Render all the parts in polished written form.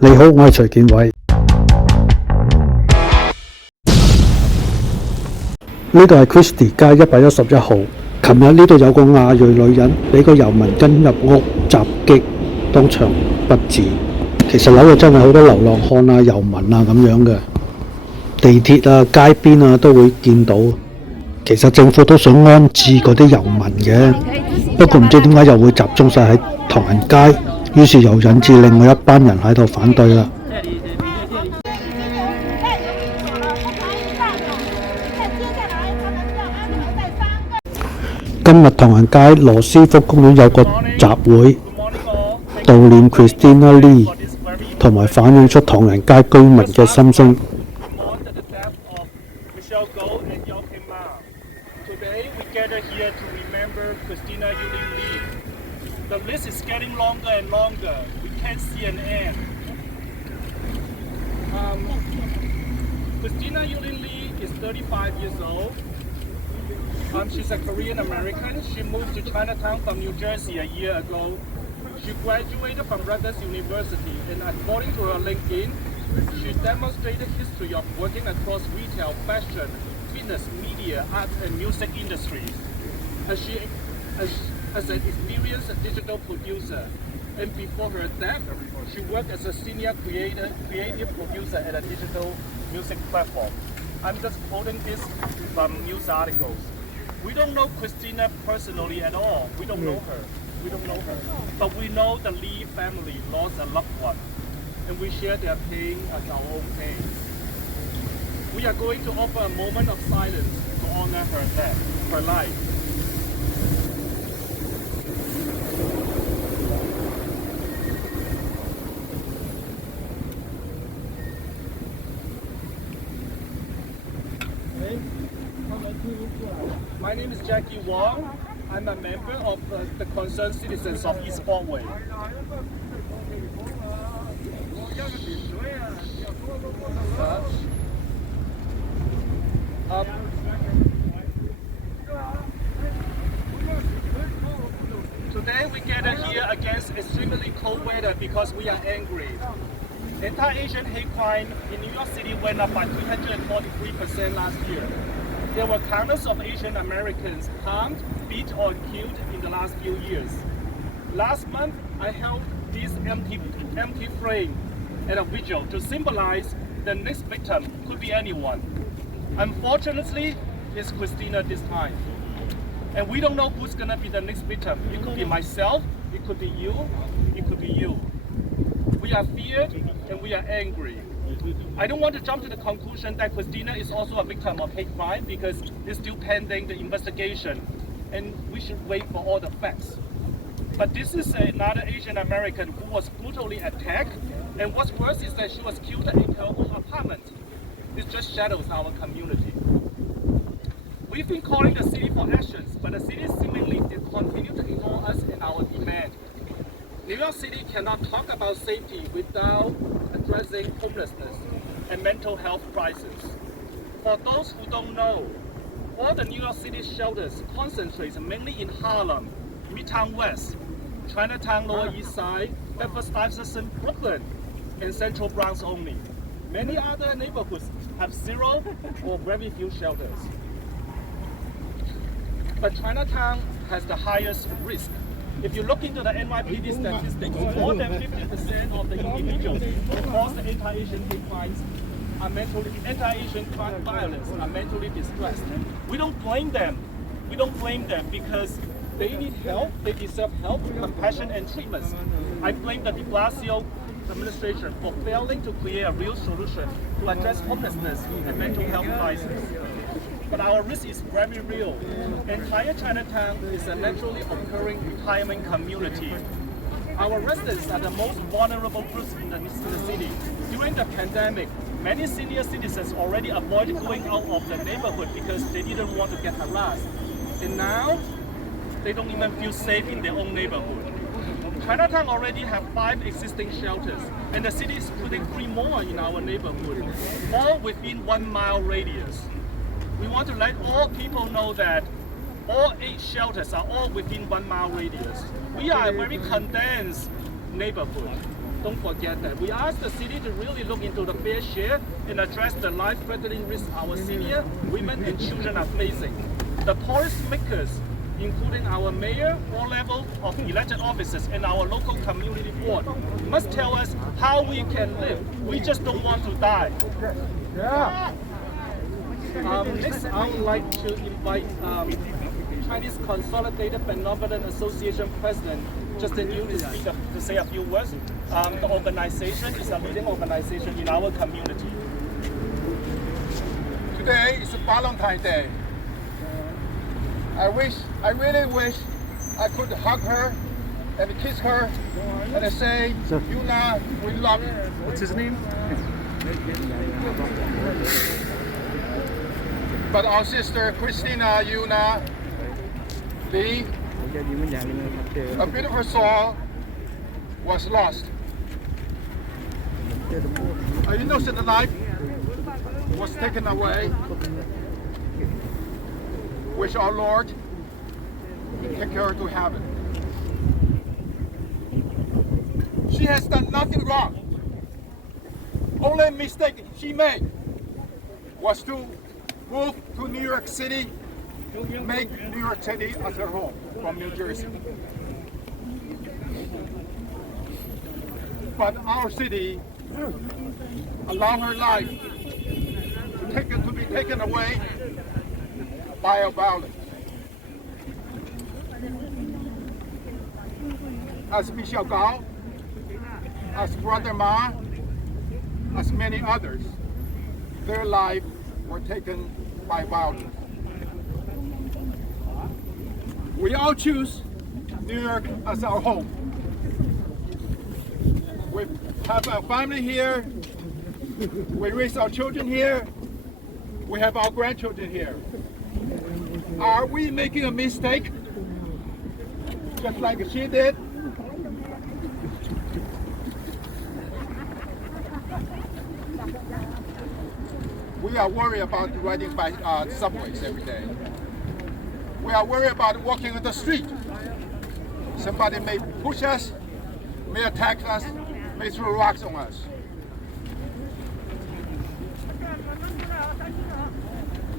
你好，我係徐建偉。呢度係 Christie 街111號。琴日呢度有個亞裔女人俾個遊民跟入屋襲擊，當場不治。其實紐約真係好多流浪漢啊、遊民啊咁樣嘅，地鐵啊、街邊啊都會見到。其實政府都想安置嗰啲遊民嘅，不過唔知點解又會集中晒喺唐人街，於是又引致另外一班人喺度反對啦。今日唐人街羅斯福公園有個集會，悼念 Christina Lee， 同埋反映出唐人街居民嘅心聲。Christina Lee is 35 years old. She's a Korean American. She moved to Chinatown from New Jersey a year ago. She graduated from Rutgers University, and according to her LinkedIn, she demonstrated history of working across retail, fashion, fitness, media, art, and music industries. As an experienced digital producer, and before her death, she worked as a senior creative producer at a digital music platform. I'm just quoting this from news articles. We don't know Christina personally at all. We don't know her. But we know the Lee family lost a loved one, and we share their pain as our own pain. We are going to offer a moment of silence to honor her life. My name is Jackie Wong. I'm a member of the Concerned Citizens of East Broadway. Today we gather here against extremely cold weather because we are angry. Anti-Asian hate crime in New York City went up by 343% last year. There were countless of Asian Americans harmed, beat, or killed in the last few years. Last month, I held this empty frame at a vigil to symbolize the next victim could be anyone. Unfortunately, it's Christina this time. And we don't know who's gonna be the next victim. It could be myself, it could be you, it could be you. We are feared and we are angry. I don't want to jump to the conclusion that Christina is also a victim of hate crime because it's still pending the investigation and we should wait for all the facts. But this is another Asian American who was brutally attacked, and what's worse is that she was killed in her own apartment. This just shadows our community. We've been calling the city for actions, but the city seemingly continue to ignore us and our demand. New York City cannot talk about safety without addressing homelessness and mental health crisis. For those who don't know, all the New York City shelters concentrate mainly in Harlem, Midtown West, Chinatown Lower East Side, Bedford-Stuyvesant, Brooklyn, and Central Bronx only. Many other neighborhoods have zero or very few shelters. But Chinatown has the highest risk. If you look into the NYPD statistics, more than 50% of the individuals who cause the anti-Asian hate crimes are anti-Asian violence are mentally distressed. We don't blame them. Because they need help, they deserve help, compassion, and treatments. I blame the de Blasio administration for failing to create a real solution to address homelessness and mental health crisis. But our risk is very real. Entire Chinatown is a naturally occurring retirement community. Our residents are the most vulnerable groups in the city. During the pandemic, many senior citizens already avoided going out of the neighborhood because they didn't want to get harassed. And now, they don't even feel safe in their own neighborhood. Chinatown already have 5 existing shelters, and the city is putting 3 more in our neighborhood, all within 1 mile radius. We want to let all people know that all 8 shelters are all within 1 mile radius. We are a very condensed neighborhood. don't forget that. We ask the city to really look into the fair share and address the life-threatening risks our senior, women, and children are facing. The policymakers, including our mayor, all levels of elected officers, and our local community board, must tell us how we can live. We just don't want to die. Yeah. Next, I would like to invite Chinese Consolidated Benevolent Association President Justin Yu to say a few words. The organization is a leading organization in our community. Today is Valentine's Day. I really wish I could hug her and kiss her and say, Yuna, we love you. What's his name? But our sister Christina Lee, a beautiful soul, was lost. An innocent life was taken away. Wish our Lord take her to heaven. She has done nothing wrong. Only mistake she made was to move to New York City, make New York City as her home from New Jersey. But our city allowed her life to be taken away by a violence. As Michelle Gao, as Brother Ma, as many others, their lives were taken by violence. We all choose New York as our home. We have our family here. We raise our children here. We have our grandchildren here. Are we making a mistake? Just like she did? We are worried about riding by subways every day. We are worried about walking on the street. Somebody may push us, may attack us, may throw rocks on us.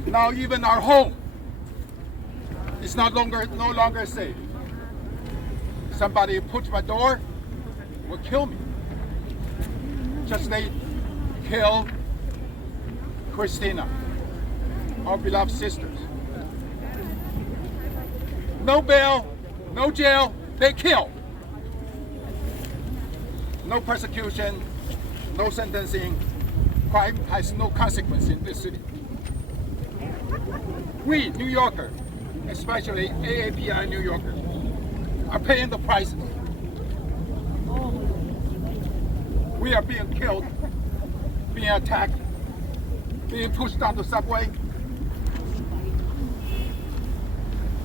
Now even our home is no longer safe. Somebody push my door will kill me. Just they kill Christina, our beloved sisters. No bail, no jail, they kill. No persecution, no sentencing. Crime has no consequence in this city. We, New Yorkers, especially AAPI New Yorkers, are paying the prices. We are being killed, being attacked, being pushed down the subway,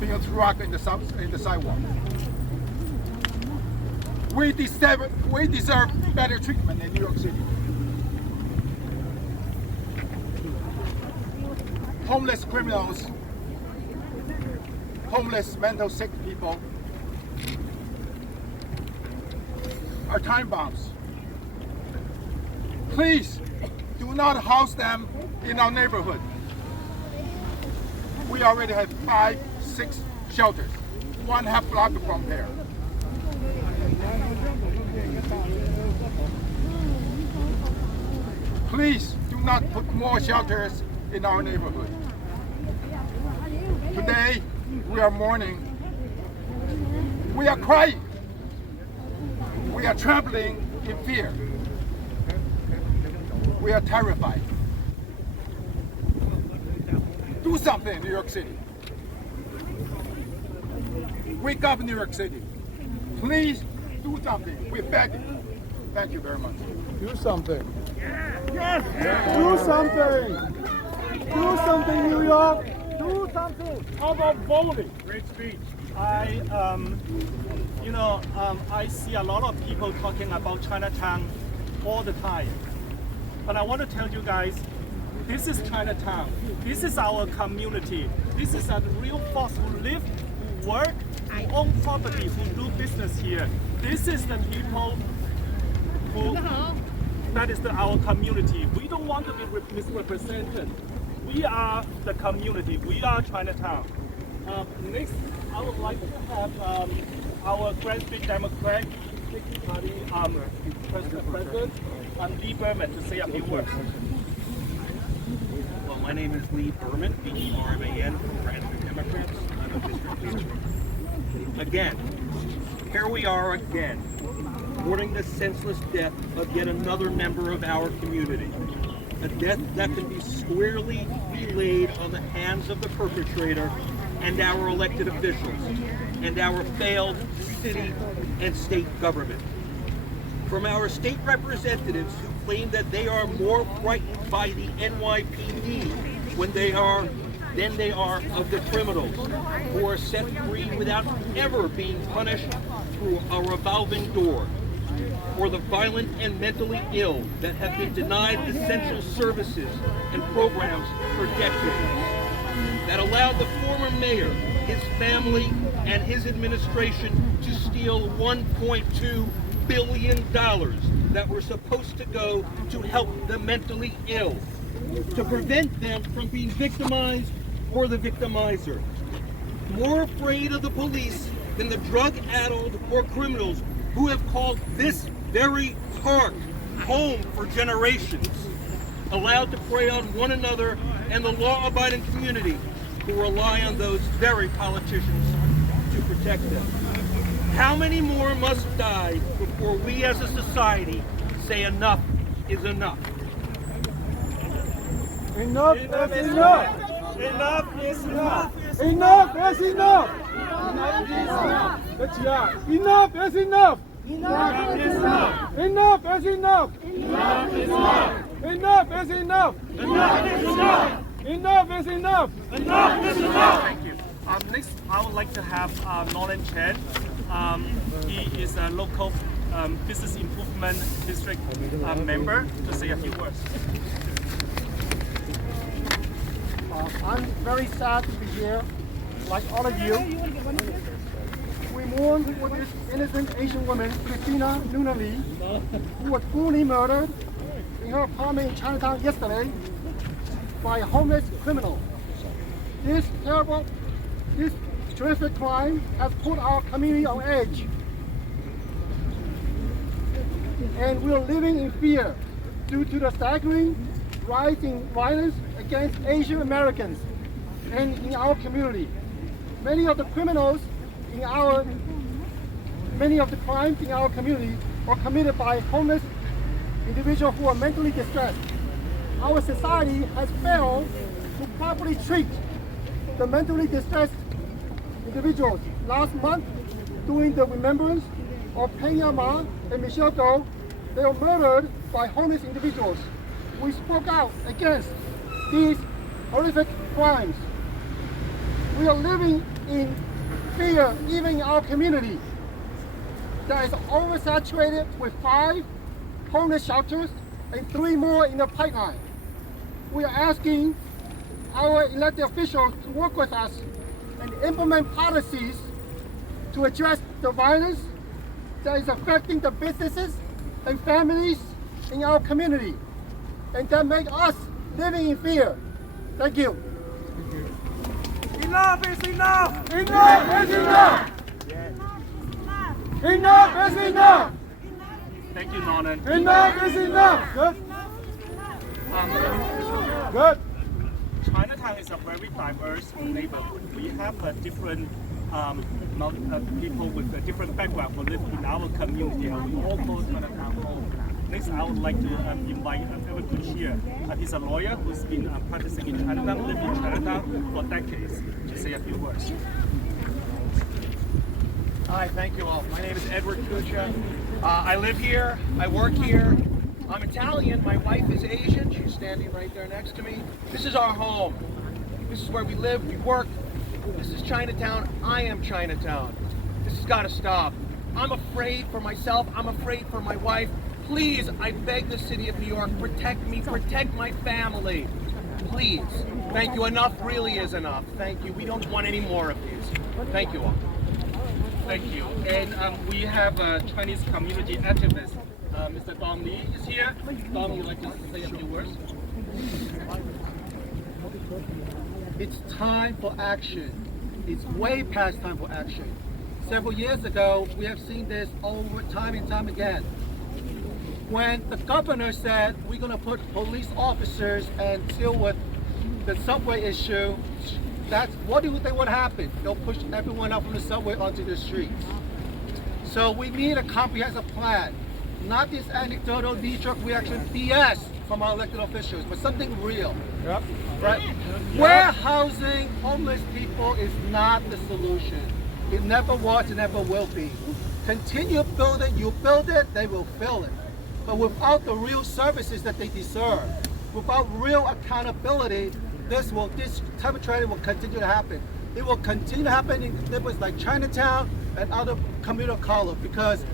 being thrown rock in the sidewalk. We deserve better treatment in New York City. Homeless criminals, homeless mental sick people are time bombs. Please do not house them in our neighborhood. We already have 5, 6 shelters, 1/2 block from here. Please do not put more shelters in our neighborhood. Today, we are mourning. We are crying. We are trembling in fear. We are terrified. Do something, New York City. Wake up, New York City. Please do something. We beg you. Thank you very much. Do something. Yes! Do something! Do something, New York! Do something! How about voting? Great speech. I see a lot of people talking about Chinatown all the time. But I want to tell you guys, this is Chinatown. This is our community. This is a real folks who live, who work, who own property, who do business here. This is the people that is our community. We don't want to be misrepresented. We are the community. We are Chinatown. Next, I would like to have our Grand Street Democratic Party President, Lee Berman, to say a few words. Well, my name is Lee Berman, B-E-R-M-A-N, from Grand Street Democrats. I'm a district leader. Again, here we are again, mourning the senseless death of yet another member of our community. A death that can be squarely relayed on the hands of the perpetrator and our elected officials, and our failed city and state government. From our state representatives who claim that they are more frightened by the NYPD than they are of the criminals who are set free without ever being punished through a revolving door, or the violent and mentally ill that have been denied essential services and programs for decades, that allowed the former mayor, his family, and his administration to steal $1.2 billion that were supposed to go to help the mentally ill, to prevent them from being victimized or the victimizer. More afraid of the police than the drug-addled or criminals who have called this very park home for generations, allowed to prey on one another and the law-abiding community who rely on those very politicians to protect them. How many more must die before we as a society say enough is enough? Enough is enough! Enough is enough! Enough is enough! That's yeah. Enough is enough! Enough is enough! Enough is enough! Enough is enough! Enough is enough! Enough is enough! Enough is enough! Enough is enough! Thank you. Next, I would like to have Nolan Chen. He is a local business improvement district member to say a few words. I'm very sad to be here, like all of you. We mourn for this innocent Asian woman, Christina Lee, who was brutally murdered in her apartment in Chinatown yesterday by a homeless criminal. This terrific crime has put our community on edge. And we are living in fear due to the staggering rise in violence against Asian Americans and in our community. Many of the crimes in our community are committed by homeless individuals who are mentally distressed. Our society has failed to properly treat the mentally distressed individuals. Last month, during the remembrance of Pena Ma and Michelle Doe, they were murdered by homeless individuals. We spoke out against these horrific crimes. We are living in fear even in our community that is oversaturated with 5 homeless shelters and 3 more in the pipeline. We are asking our elected officials to work with us and implement policies to address the violence that is affecting the businesses and families in our community and that make us living in fear. Thank you. Enough is enough! Enough is enough! Enough is enough! Thank you, Nolan. Enough is enough! Good. Good. Chinatown is a very diverse neighborhood. We have different people with different backgrounds who live in our community, and we all call Chinatown home. Next, I would like to invite Evan Kuchia. He's a lawyer who's been practicing in Chinatown, living in Chinatown for decades, to say a few words. Hi, thank you all. My name is Edward Kucha. I live here, I work here. I'm Italian, my wife is Asian. She's standing right there next to me. This is our home. This is where we live, we work. This is Chinatown. I am Chinatown. This has got to stop. I'm afraid for myself. I'm afraid for my wife. Please, I beg the city of New York, protect me, protect my family. Please. Thank you. Enough really is enough. Thank you. We don't want any more of these. Thank you all. Thank you. And we have a Chinese community activist, Mr. Dom Lee is here. Dom, would you like to say a few words? It's time for action. It's way past time for action. Several years ago, we have seen this over time and time again. When the governor said we're going to put police officers and deal with the subway issue, that's what do you think would happen? They'll push everyone out from the subway onto the streets. So we need a comprehensive plan, not this anecdotal knee-jerk reaction BS from our elected officials, but something real. Yep. Right? Warehousing homeless people is not the solution. It never was, it never will be. Continue building, you build it, they will fill it. But without the real services that they deserve, without real accountability, this type of tragedy will continue to happen. It will continue to happen in neighborhoods like Chinatown and other communal college, because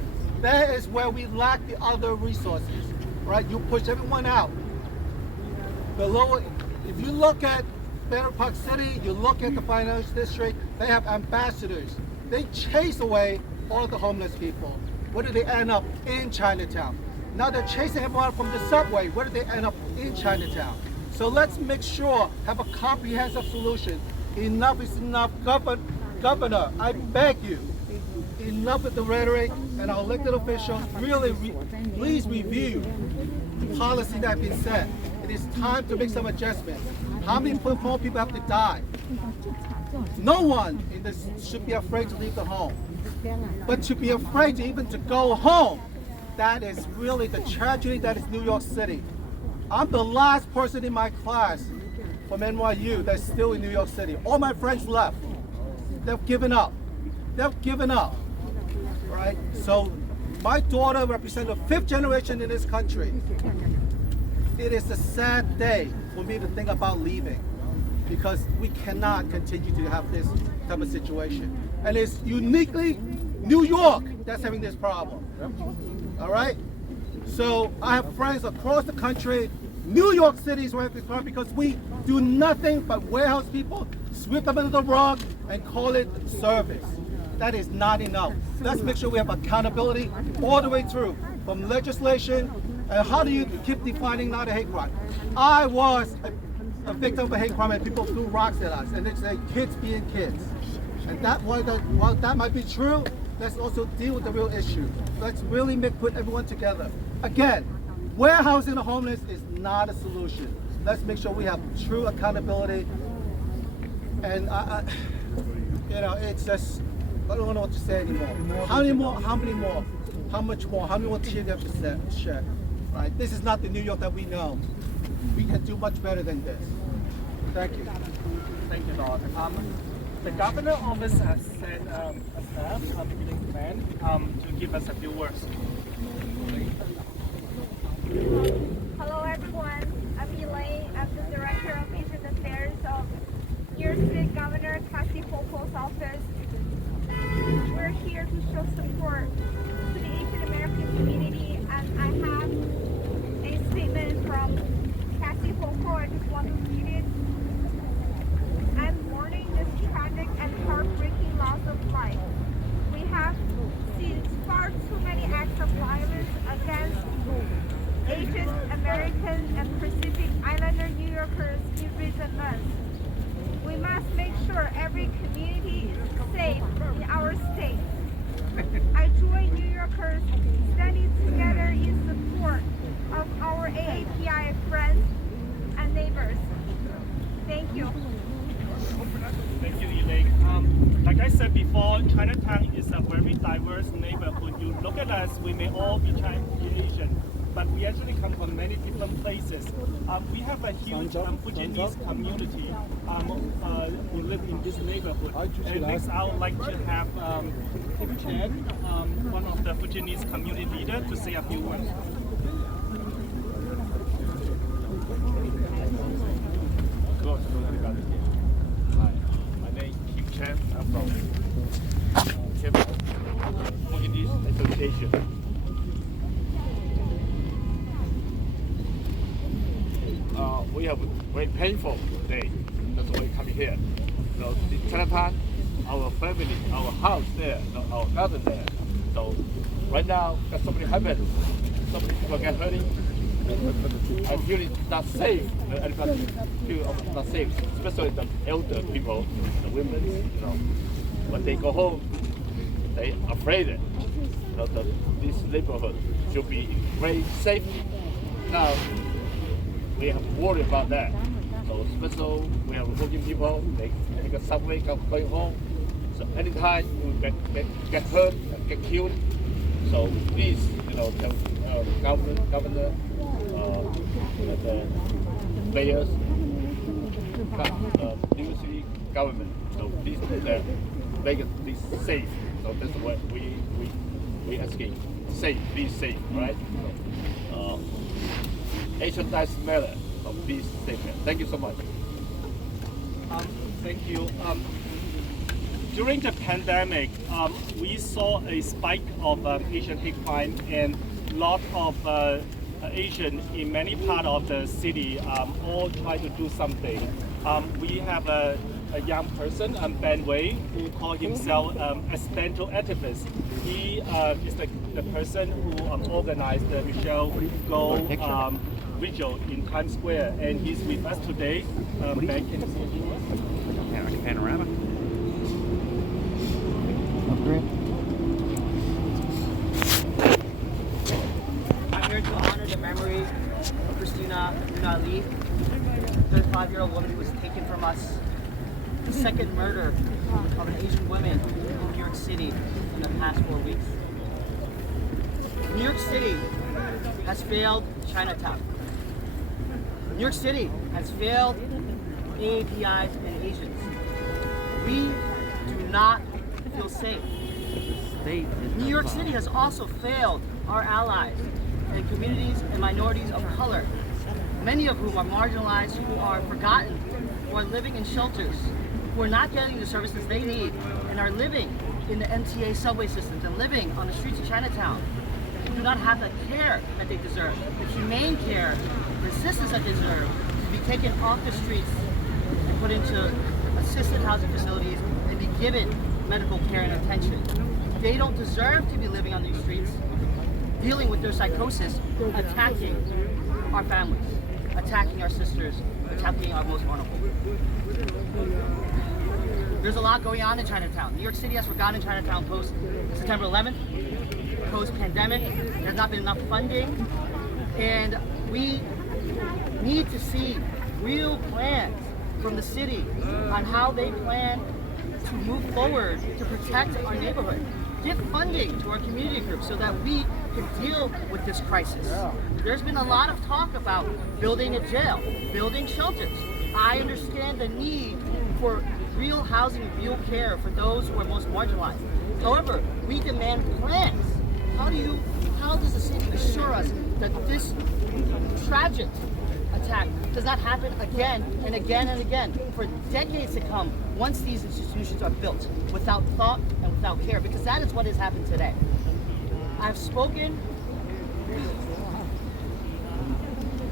that is where we lack the other resources, right? You push everyone out. If you look at Banner Park City, you look at the financial district, they have ambassadors. They chase away all of the homeless people. Where do they end up? In Chinatown. Now they're chasing everyone from the subway. Where do they end up? In Chinatown. So let's make sure, have a comprehensive solution. Enough is enough. Governor, I beg you, enough with the rhetoric, and our elected officials really please review the policy that has been set. It is time to make some adjustments. How many more people have to die? No one in this should be afraid to leave the home. But to be afraid to even to go home, that is really the tragedy that is New York City. I'm the last person in my class from NYU that's still in New York City. All my friends left. They've given up. They've given up, right? So my daughter represents the 5th generation in this country. It is a sad day for me to think about leaving, because we cannot continue to have this type of situation. And it's uniquely New York that's having this problem. All right? So I have friends across the country. New York City is where this problem, because we do nothing but warehouse people, sweep them under the rug, and call it service. That is not enough. Let's make sure we have accountability all the way through, from legislation. And how do you keep defining not a hate crime? I was a victim of a hate crime, and people threw rocks at us, and they say kids being kids. And while that might be true, let's also deal with the real issue. Let's really put everyone together. Again, warehousing the homeless is not a solution. Let's make sure we have true accountability. And it's just, I don't know what to say anymore. How many more? How much more? How many more tears do you have to shed? Right? This is not the New York that we know. We can do much better than this. Thank you. Thank you, Lord. The governor office has sent a staff, a man, to give us a few words. Hello, everyone. I'm Elaine. I'm the Director of Asian Affairs of New York State Governor Kathy Hochul's office. We're here to show support to the Asian American community, and I have a statement from Kathy Hochul. I just want to read it. I'm mourning this tragic and heartbreaking loss of life. We have seen far too many acts of violence against Asian American and Pacific Islander New Yorkers in recent months. We must make sure every community is safe in our state. I join New Yorkers standing together in support of our AAPI friends and neighbors. Thank you. Thank you, Elaine. Like I said before, Chinatown is a very diverse neighborhood. You look at us, we may all be Asian, but we actually come from many different places. We have a huge Fujianese community who live in this neighborhood. And next, I would like to have Kim Chen, one of the Fujianese community leaders, to say a few words. Hi, my name is Kim Chen. I'm from Fujianese Association. We have a very painful day. That's why we come here. So in Chinatown, our family, our house there, our garden there. So right now, got something happened. some people get hurting. I feel it's not safe. Everybody feel not safe, especially the elder people, the women. You know, when they go home, they afraid that this neighborhood should be very safe. Now we have worried about that. So special, we have working people. They take a subway going home. So anytime you get hurt, get killed. So please, tell governor, the mayors, New York City government. So please make this safe. So that's what we asking. Safe, be safe, right? Asian lives matter. So please take care. Thank you so much. Thank you. During the pandemic, we saw a spike of Asian hate crime, and a lot of Asian in many parts of the city all try to do something. We have a young person, Ben Wei, who called himself accidental activist. He is the person who organized the Michelle Go vigil in Times Square, and he's with us today. Ben, can you see him? Panorama. I'm here to honor the memory of Christina Lee, the 35-year-old woman who was taken from us. The second murder of an Asian woman in New York City in the past 4 weeks. New York City has failed Chinatown. New York City has failed AAPIs and Asians. We do not feel safe. New York City has also failed our allies and communities and minorities of color, many of whom are marginalized, who are forgotten, who are living in shelters, who are not getting the services they need, and are living in the MTA subway systems and living on the streets of Chinatown, who do not have the care that they deserve, the humane care, the assistance that they deserve, to be taken off the streets and put into assisted housing facilities and be given medical care and attention. They don't deserve to be living on these streets, dealing with their psychosis, attacking our families, attacking our sisters, attacking our most vulnerable. There's a lot going on in Chinatown. New York City has forgotten Chinatown post September 11th, post pandemic. There has not been enough funding, and we need to see real plans from the city on how they plan to move forward to protect our neighborhood. Give funding to our community groups so that we can deal with this crisis. There's been a lot of talk about building a jail, building shelters. I understand the need for real housing, real care for those who are most marginalized. However, we demand plans. How does the city assure us that this tragic attack does not happen again and again and again for decades to come once these institutions are built without thought and without care? Because that is what has happened today. I've spoken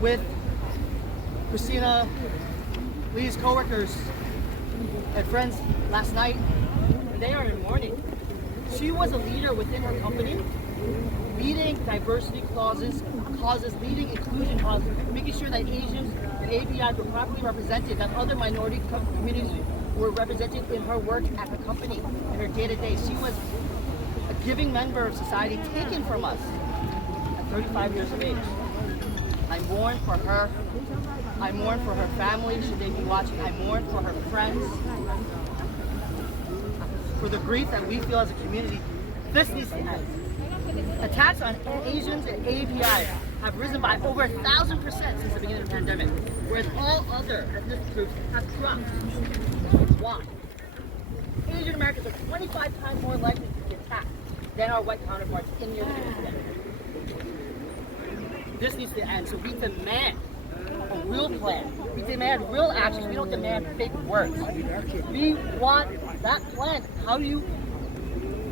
with Christina Lee's co-workers and friends last night, and they are in mourning. She was a leader within her company, leading diversity causes, leading inclusion causes, making sure that Asians and APIs were properly represented, that other minority communities were represented in her work at the company, in her day-to-day. She was a giving member of society taken from us at 35 years of age. I mourn for her. I mourn for her family, should they be watching. I mourn for her friends. For the grief that we feel as a community, this needs to end. Attacks on Asians and APIs have risen by over 1,000% since the beginning of the pandemic, whereas all other ethnic groups have dropped. Why? Asian Americans are 25 times more likely to be attacked than our white counterparts in New York City. This needs to end, so we demand a real plan. We demand real actions. We don't demand fake words. We want that plan. How do you,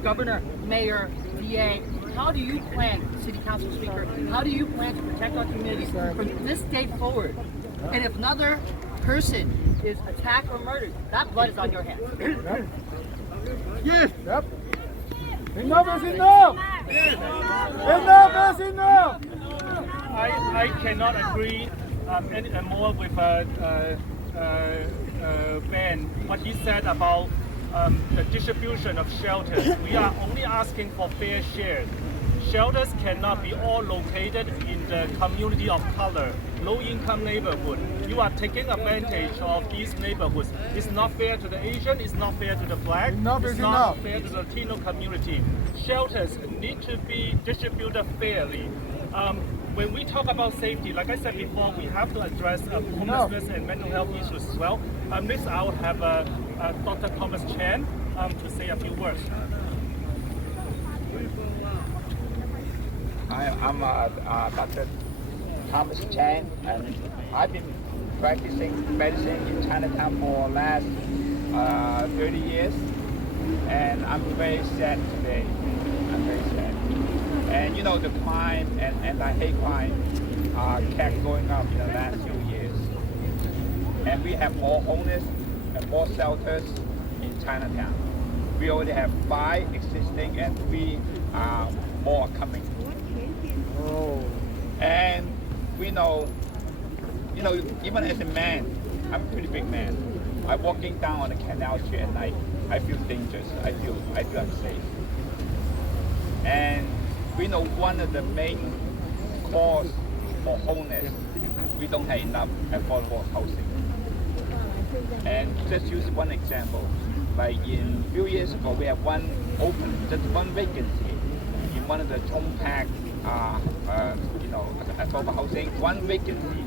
Governor, Mayor, DA, how do you plan, City Council Speaker, how do you plan to protect our communities from this day forward? And if another person is attacked or murdered, that blood is on your hands. Yes. Yep. Enough is enough. Enough is enough. I cannot agree any more with Ben, what he said about the distribution of shelters. We are only asking for fair share. Shelters cannot be all located in the community of color, low-income neighborhood. You are taking advantage of these neighborhoods. It's not fair to the Asian, it's not fair to the black, it's not fair to the Latino community. Shelters need to be distributed fairly. When we talk about safety, like I said before, we have to address homelessness and mental health issues as well. Next, I will have Dr. Thomas Chan to say a few words. I'm Dr. Thomas Chan, and I've been practicing medicine in Chinatown for the last 30 years, and I'm very sad today. I'm very sad. And you know, the crime and anti-hate crime kept going up in the last few years. And we have more homeless and more shelters in Chinatown. We already have 5 existing and 3 more coming. And we know, you know, even as a man, I'm a pretty big man. I'm walking down on the Canal Street at night. I feel dangerous. I feel unsafe. And we know one of the main cause for homelessness, we don't have enough affordable housing. And just use one example. Like a few years ago, we had just one vacancy in one of the Chongpak, affordable housing, one vacancy.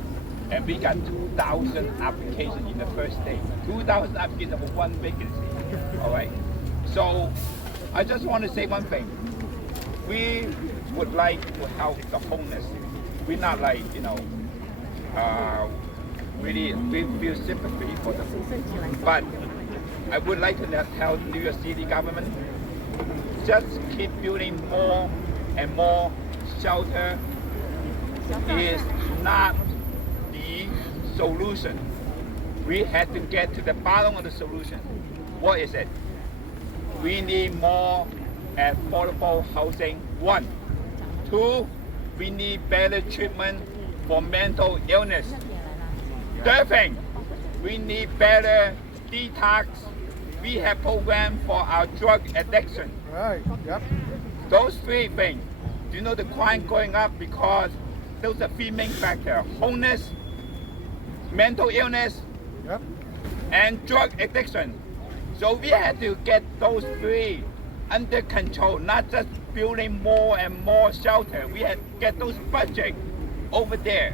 And we got 2,000 applications in the first day. 2,000 applications for one vacancy. All right. So I just want to say one thing. We would like to help the homeless. We're not like, really we feel sympathy for them. But I would like to tell New York City government, just keep building more and more shelter is not the solution. We have to get to the bottom of the solution. What is it? We need more affordable housing, 1. 2, we need better treatment for mental illness. 3rd thing, we need better detox rehab program for our drug addiction. Right, yep. Those 3 things. Do you know the crime going up because those are 3 main factors: homeless, mental illness, yep, and drug addiction. So we have to get those 3 under control, not just building more and more shelter. We have to get those budget over there.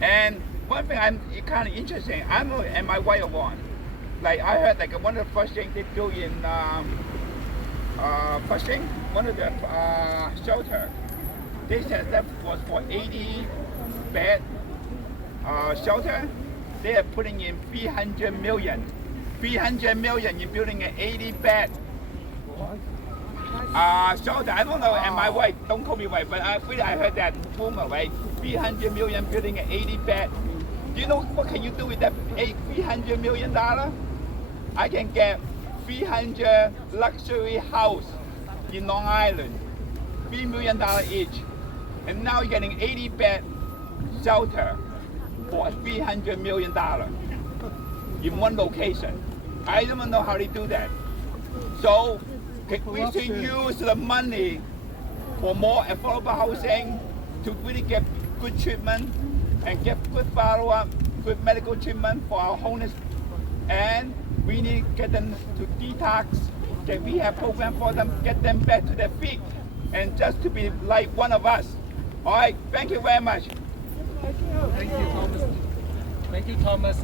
And one thing I'm kind of interesting, I'm and my wife one. Like I heard like one of the first things they built in Flushing, one of the shelter. They said that was for 80 bed shelter. They are putting in 300 million. 300 million in building an 80 bed shelter. I don't know, and my wife, don't call me wife, but I heard that rumor, right? 300 million building an 80 bed. Do you know what can you do with that $300 million? I can get 300 luxury house in Long Island, $3 million each. And now you're getting 80 bed shelter for $300 million in one location. I don't know how they do that. So we should use the money for more affordable housing to really get good treatment and get good follow-up, good medical treatment for our homeless. And we need to get them to detox, get rehab program for them, get them back to their feet, and just to be like one of us. All right, thank you very much. Thank you, Thomas. Thank you, Thomas.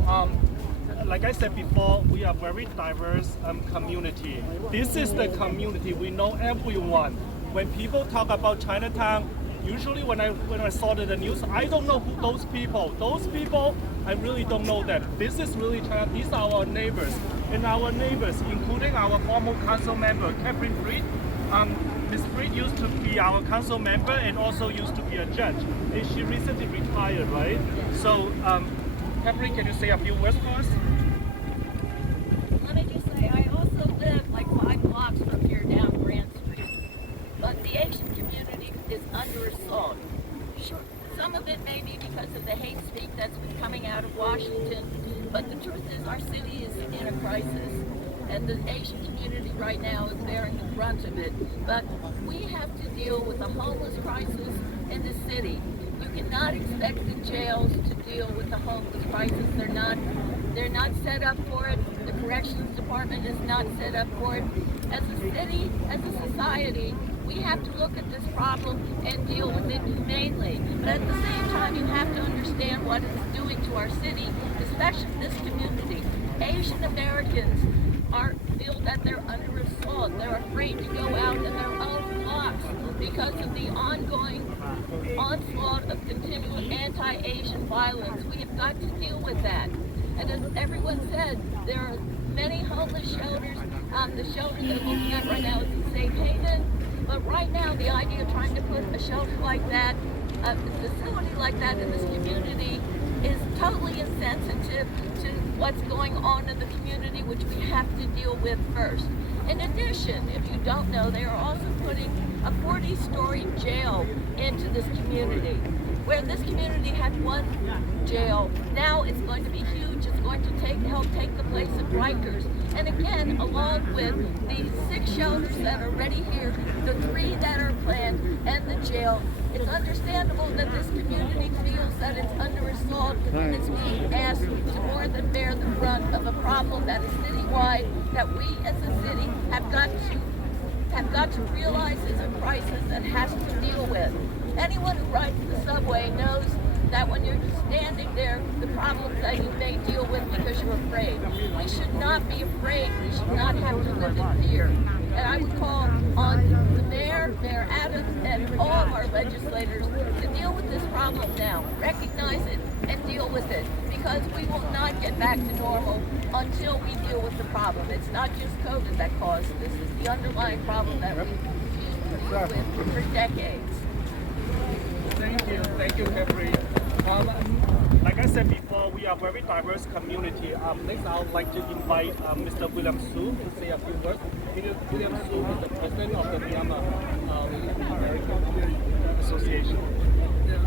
Like I said before, we are very diverse community. This is the community. We know everyone. When people talk about Chinatown, usually when I saw the news, I don't know who those people. Those people, I really don't know that. This is really China. These are our neighbors, and our neighbors, including our former council member, Catherine Freed. Ms. Freed used to be our council member and also used to be a judge. And she recently retired, right? So, Catherine, can you say a few words for us? Let me just say, I also live like 5 blocks from here down Grand Street. But the Asian community is under assault. So some of it may be because of the hate speak that's been coming out of Washington, but the truth is our city is in a crisis, and the Asian community right now is bearing the brunt of it. But we have to deal with the homeless crisis in the city. You cannot expect the jails to deal with the homeless crisis. They're not set up for it. The corrections department is not set up for it. As a city, as a society, we have to look at this problem and deal with it humanely. But at the same time, you have to understand what it's doing to our city, especially this community. Asian Americans feel that they're under assault. They're afraid to go out in their own blocks because of the ongoing onslaught of continual anti-Asian violence. We have got to deal with that. And as everyone said, there are many homeless shelters. The shelter that we're looking at right now is in Safe Haven. But right now, the idea of trying to put a shelter like that, a facility like that in this community is totally insensitive to what's going on in the community, which we have to deal with first. In addition, if you don't know, they are also putting a 40-story jail into this community. Where this community had one jail, now it's going to be huge. It's going to help take the place of Rikers. And again, along with the 6 shelters that are already here, the 3 that are planned, and the jail, it's understandable that this community feels that it's under assault and it's being asked to more than bear the brunt of a problem that is citywide, that we as a city have got to realize is a crisis that has to deal with. Anyone who rides the subway knows that when you're standing there, the problems that you may deal with because you're afraid. We should not be afraid. We should not have to live in fear. And I would call on the Mayor Adams, and all of our legislators to deal with this problem now. Recognize it and deal with it, because we will not get back to normal until we deal with the problem. It's not just COVID that caused this. It's the underlying problem that we've used to deal with for decades. Thank you, Jeffrey. Like I said before, we are a very diverse community. Next, I would like to invite Mr. William Su to say a few words. William Su is the president of the Myanmar American Association.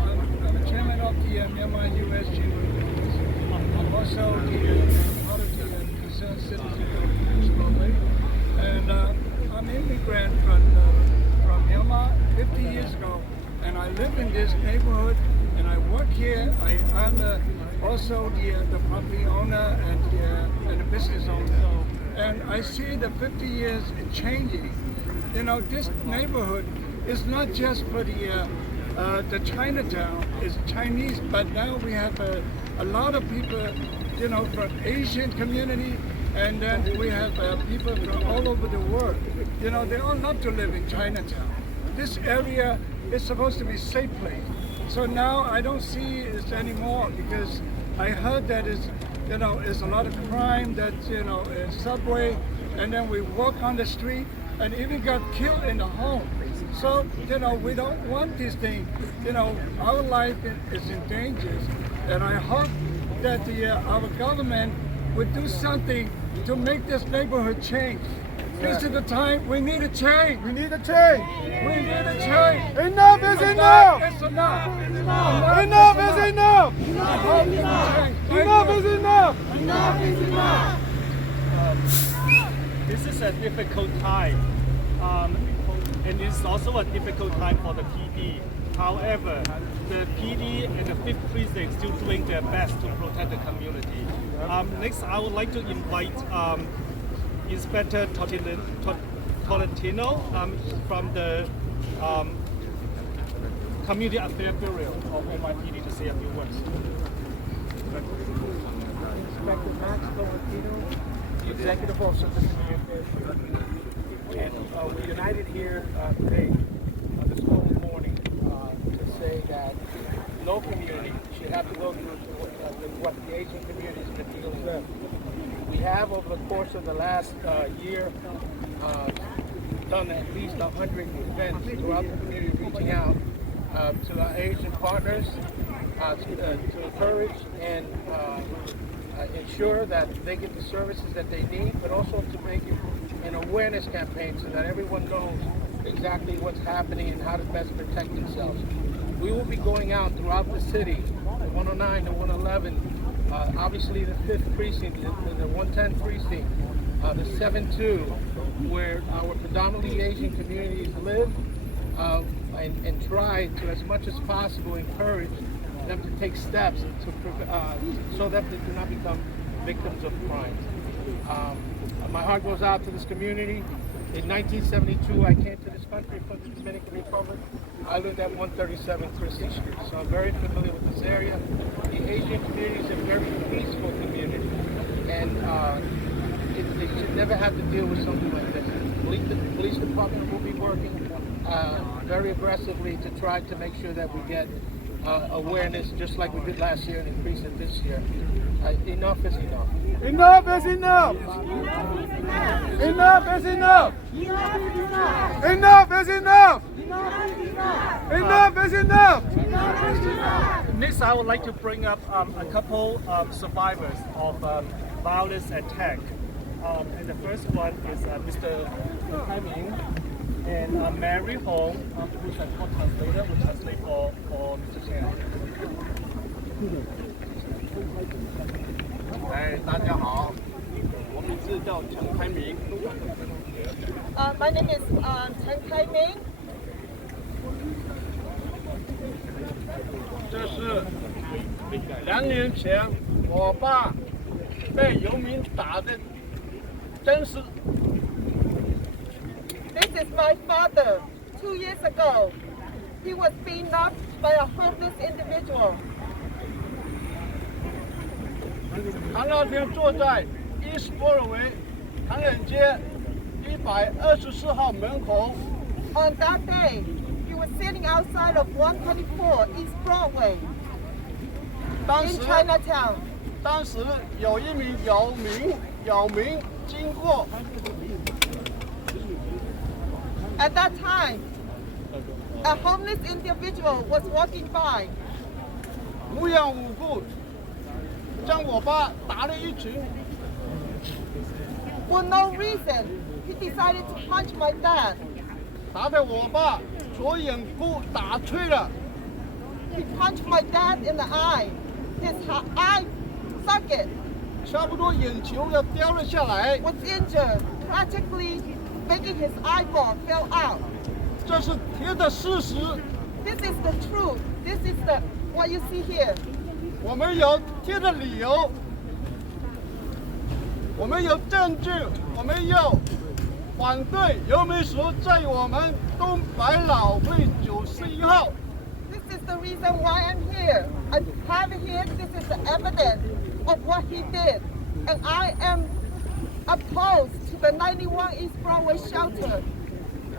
I'm the chairman of the Myanmar U.S. Chamber of Commerce. I'm also the auditor and concerned citizen globally. And I'm an immigrant from Myanmar 50 years ago. And I live in this neighborhood, and I work here. I'm also the property owner and the business owner. And I see the 50 years changing. You know, this neighborhood is not just for the Chinatown. It's Chinese, but now we have a lot of people, you know, from Asian community, and then we have people from all over the world. You know, they all love to live in Chinatown. This area is supposed to be a safe place. So now I don't see it anymore, because I heard that it's a lot of crime, that, you know, in subway, and then we walk on the street and even got killed in the home. So, you know, we don't want this thing. You know, our life is in danger, and I hope that our government would do something to make this neighborhood change. This is the time we need a change. We need a change. We need a change. Enough is enough. It's enough. Enough is enough. Enough is enough. Enough is enough. This is a difficult time, and it's also a difficult time for the PD. However, the PD and the 5th Precinct still doing their best to protect the community. Next, I would like to invite Inspector Tolentino from the Community Affairs Bureau of NYPD to say a few words. Inspector Max Tolentino, the Executive Officer of the Community Affairs Bureau. And we're united here today, this cold morning, to say that no community should have to go through what the Asian community has been dealing with. We have, over the course of the last year, done at least 100 events throughout the community, reaching out to our Asian partners to encourage and ensure that they get the services that they need, but also to make an awareness campaign so that everyone knows exactly what's happening and how to best protect themselves. we will be going out throughout the city, the 109, the 111, obviously the 5th precinct, the 110 precinct, the 7-2, where our predominantly Asian communities live, and try to, as much as possible, encourage them to take steps so that they do not become victims of crimes. My heart goes out to this community. In 1972, I came to this country from the Dominican Republic. I lived at 137 Christie Street, so I'm very familiar with this area. The Asian community is a very peaceful community, and they should never have to deal with something like this. The police department will be working very aggressively to try to make sure that we get awareness, just like we did last year, and increase it this year. Enough is enough. Enough is enough. Enough is enough. Enough is enough. Enough is enough. Next, I would like to bring up a couple survivors of violence attack. And the first one is Mr. Timing and Mary Hong, who is a co-translator, who translates for Mr. Chen. 大家好，我名字叫陈开明。My name is Chen Kai-ming. 这是2年前我爸被游民打的真实。This is my father. 2 years ago, he was beaten up by a homeless individual. 他那天坐在East Broadway 唐人街124号门口。On that day, he was sitting outside of 124 East Broadway in Chinatown. 当时有一名游民经过。At that time, a homeless individual was walking by. 无缘无故将我爸打了一拳。For no reason, he decided to punch my dad. 打得我爸左眼部打碎了。He punched my dad in the eye. His eye socket 差不多眼球要掉了下来。Was injured, practically making his eyeball fell out. 这是铁的事实。This is the truth. This is what you see here. 我们有铁的理由，我们有证据，我们要反对游民所在我们东百老汇91号。This is the reason why I'm here. I have here. This is the evidence of what he did, and I am opposed to the 91 East Broadway shelter.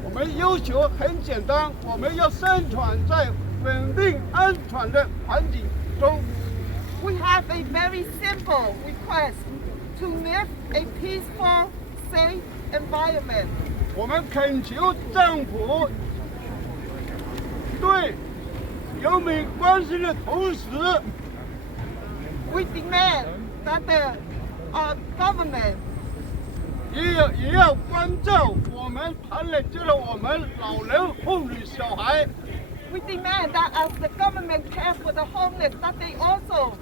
我们要求很简单，我们要生存在稳定安全的环境中。We have a very simple request to live a peaceful, safe environment. 我们恳求政府对游民关心的同时 We demand that the government 也要关照我们谈了这个我们老人、妇女、小孩。We demand that as the government care for the homeless, that they also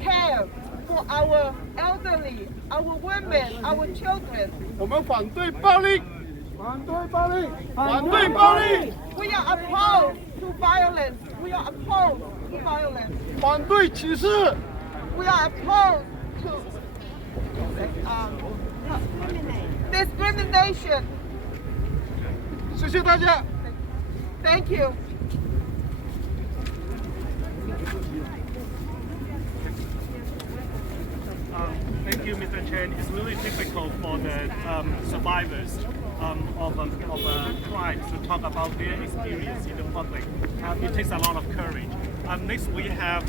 care for our elderly, our women, our children. 我们反对暴力，反对暴力，反对暴力。We are opposed to violence. We are opposed to violence. 反对歧视。We are opposed to discrimination. 谢谢大家。Thank you. Thank you, Mr. Chen. It's really difficult for the survivors of crimes to talk about their experience in the public. It takes a lot of courage. Next, we have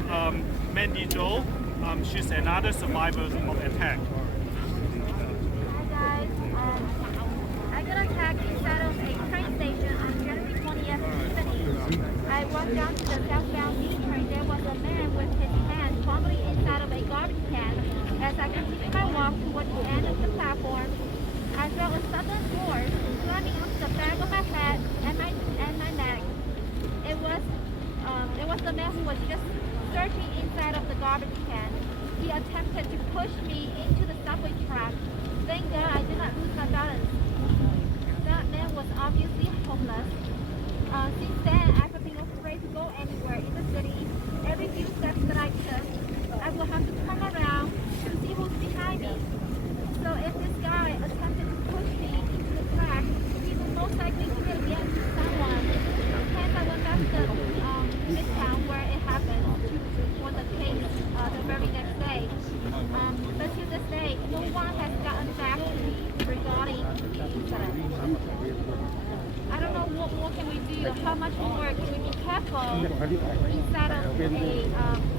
Mandy Zhou. She's another survivor of attack. Hi guys. I got attacked inside of a train station on January 20th evening. I walked down to the southbound B train. There was a man with his hand firmly inside of a garbage can. As I continued my walk toward the end of the platform, I felt a sudden force slamming onto the back of my head and my neck. It was there was a man who was just searching inside of the garbage can. He attempted to push me into the subway track. Thank God I did not lose my balance. That man was obviously homeless. Since then, I've been afraid to go anywhere in the city. Every few steps that I took, I will have to turn around to see who's behind me. So if this guy attempted to push me into the track, he will most likely do it again to someone. Hence, I went back to the midtown where it happened for the case the very next day. But to this day, no one has gotten back to me regarding the incident. I don't know what more can we do. How much more can we be careful inside of a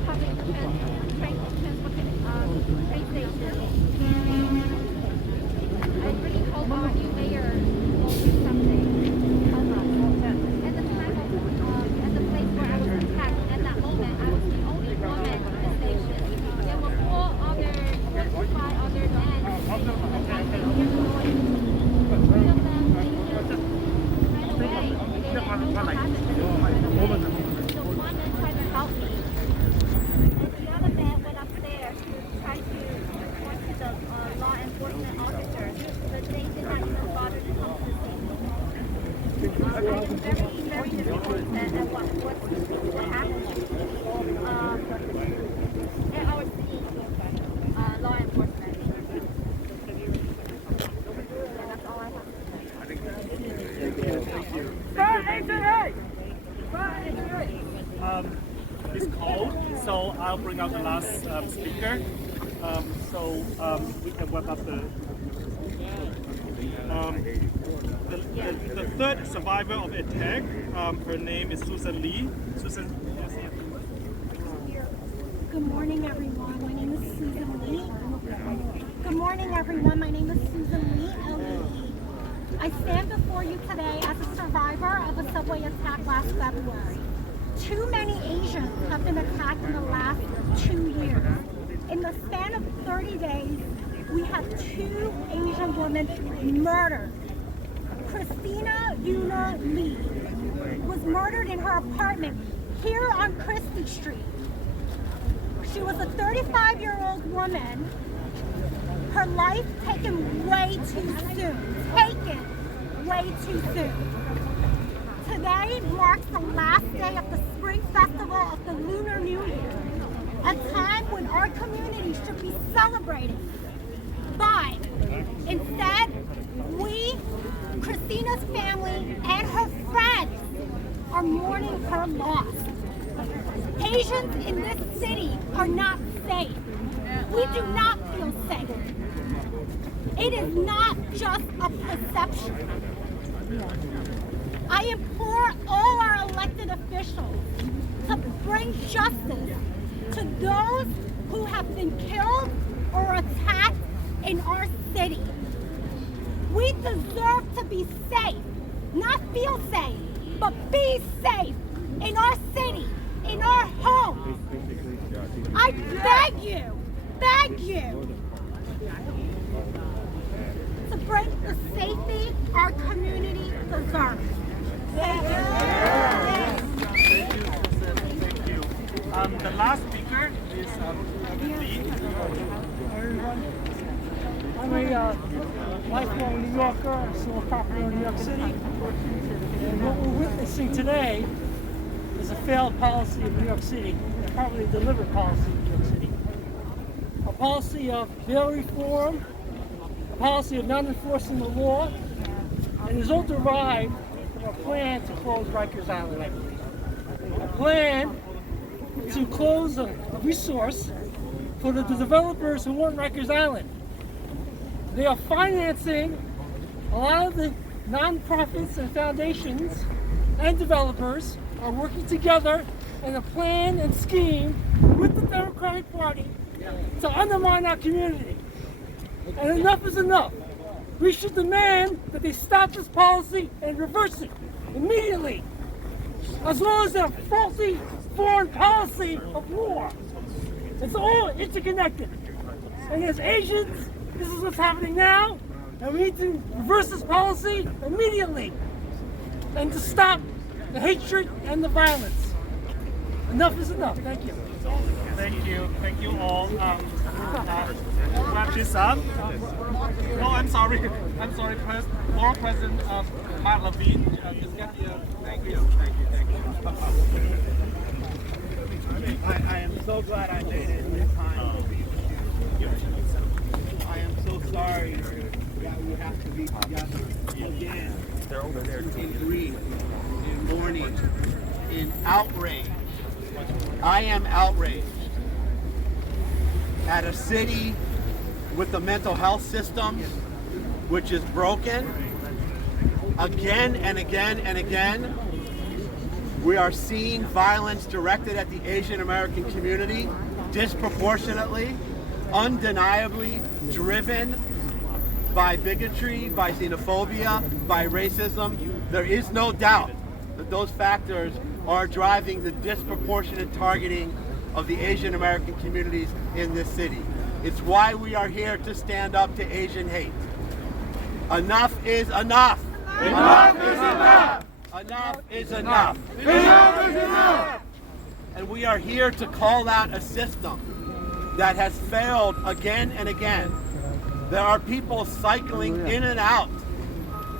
public train station? I really hope our new mayor will do something. At the time of at the place where I was attacked, at that moment, I was the only woman in the station. There were 5 other men attacking their employees. Three of them ran away. They didn't know what happened to them. So one man tried to help me, and the other man went upstairs to try to report to the law enforcement officers, but they did not even bother to come to the scene. I was very, very disappointed at what happened at our scene, law enforcement. Yeah, that's all I have to say. It's cold, so I'll bring out the last speaker. We can wrap up the third survivor of the attack. Her name is Susan Lee. Susan. Good morning, everyone. My name is Susan Lee. Good morning, everyone. My name is Susan Lee, L-E-E. I stand before you today as a survivor of a subway attack last February. Too many Asians have been attacked in the last 2 years. In the span of 30 days, we have 2 Asian women murdered. Christina Lee was murdered in her apartment here on Christie Street. She was a 35-year-old woman. Her life taken way too soon. Today marks the last day of the Spring Festival of the Lunar New Year, a time when our community should be celebrating. But instead, we, Christina's family, and her friends are mourning her loss. Asians in this city are not safe. We do not feel safe. It is not just a perception. I implore all our elected officials to bring justice to those who have been killed or attacked in our city. We deserve to be safe, not feel safe, but be safe in our city, in our homes. I beg you, to bring the safety our community deserves. Thank you. Thank you. The last speaker is Lee. I'm a lifelong New Yorker, still a property in New York City. And what we're witnessing today is a failed policy of New York City, a properly delivered policy of New York City. A policy of bail reform, a policy of not enforcing the law, and is all derived from a plan to close Rikers Island, I believe. A plan to close a resource for the developers who want Rikers Island. They are financing a lot of the nonprofits and foundations and developers are working together in a plan and scheme with the Democratic Party to undermine our community. And enough is enough. We should demand that they stop this policy and reverse it immediately, as well as their faulty foreign policy of war. It's all interconnected. And as Asians, this is what's happening now, and we need to reverse this policy immediately and to stop the hatred and the violence. Enough is enough. Thank you. Thank you all. Wrap this up. Oh, I'm sorry. Former President Mark Levine, just get here. Thank you. I am so glad I made it in time. I am so sorry that we have to be together again. They're over there. In grief, in mourning, in outrage. I am outraged at a city with a mental health system which is broken. Again and again and again, we are seeing violence directed at the Asian American community, disproportionately, undeniably driven by bigotry, by xenophobia, by racism. There is no doubt that those factors are driving the disproportionate targeting of the Asian American communities in this city. It's why we are here to stand up to Asian hate. Enough is enough. Enough is enough. Enough is enough. Enough is enough. And we are here to call out a system that has failed again and again. There are people cycling in and out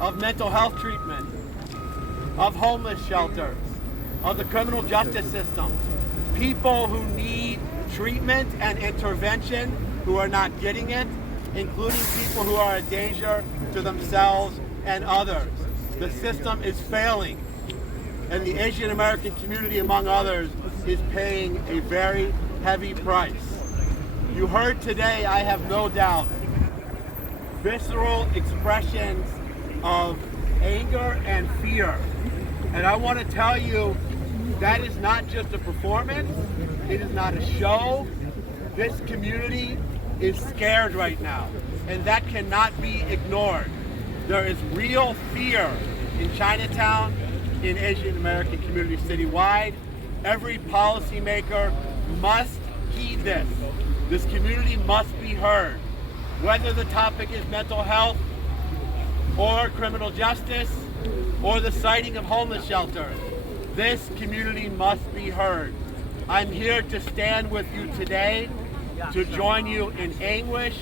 of mental health treatment, of homeless shelters, of the criminal justice system. People who need treatment and intervention who are not getting it, including people who are a danger to themselves and others. The system is failing, and the Asian American community, among others, is paying a very heavy price. You heard today, I have no doubt, visceral expressions of anger and fear. And I want to tell you, that is not just a performance, it is not a show. This community is scared right now, and that cannot be ignored. There is real fear in Chinatown, in Asian American communities citywide. Every policymaker must heed this. This community must be heard. Whether the topic is mental health, or criminal justice, or the siting of homeless shelters, this community must be heard. I'm here to stand with you today, to join you in anguish,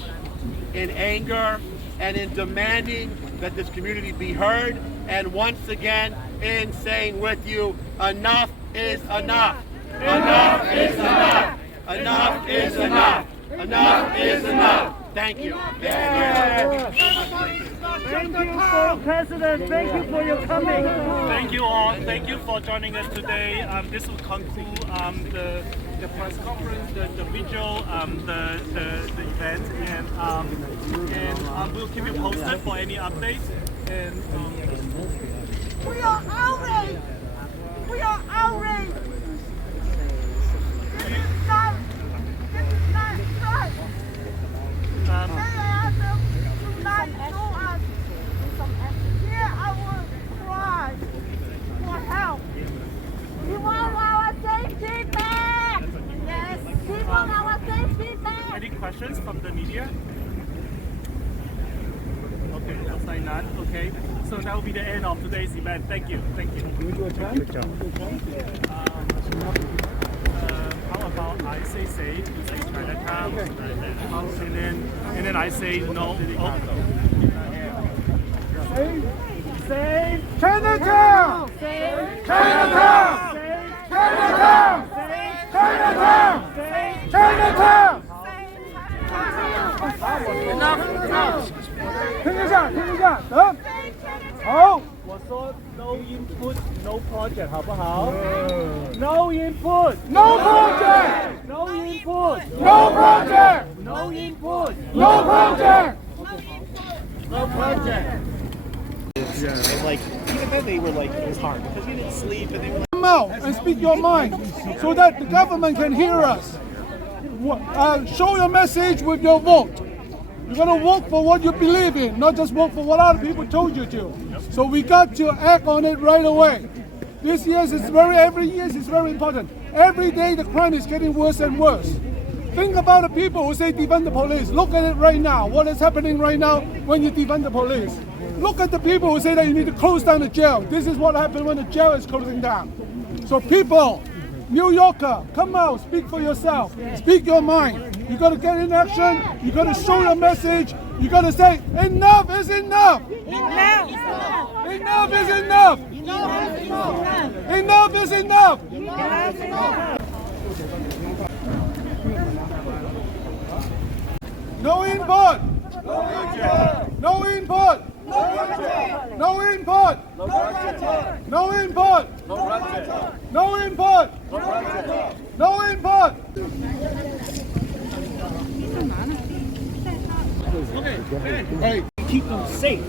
in anger, and in demanding that this community be heard, and once again in saying with you, enough is enough. Enough is enough. Enough is enough. Enough is enough. Thank you. Thank you, President. Thank you for your coming. Thank you all. Thank you for joining us today. This will conclude the press conference, the vigil, the event, and we'll keep you posted for any updates. And we are outraged. We are outraged. This is not right. They asked them to not show us. Here I will cry for help. We want our safety back. Yes, we want our safety back. Any questions from the media? Okay, looks like none. Okay, so that will be the end of today's event. Thank you. Thank you. Can we do a chant? Good job. How about I say safe, you say Chinatown, and then I say no. Oh. Save Chinatown! Save Chinatown! Save Chinatown! Save Chinatown! Save Chinatown! Enough! 听一下，等。好。我说 no input, no project， 好不好 ？No input, no project, no input, no project, no input, no project, no project. And like, even though they were like, it was hard because we didn't sleep and they were like, come out and speak your mind so that the government can hear us. Show your message with your vote. You're going to vote for what you believe in, not just vote for what other people told you to. So we got to act on it right away. Every year is very important. Every day the crime is getting worse and worse. Think about the people who say defund the police. Look at it right now. What is happening right now when you defund the police? Look at the people who say that you need to close down the jail. This is what happens when the jail is closing down. So people, New Yorker, come out, speak for yourself. Speak your mind. You got to get in action. You got to show your message. You got to say, enough is enough. Enough is enough. Enough is enough. No input. No input. No input. No input. No input. No input. Hey, keep them safe.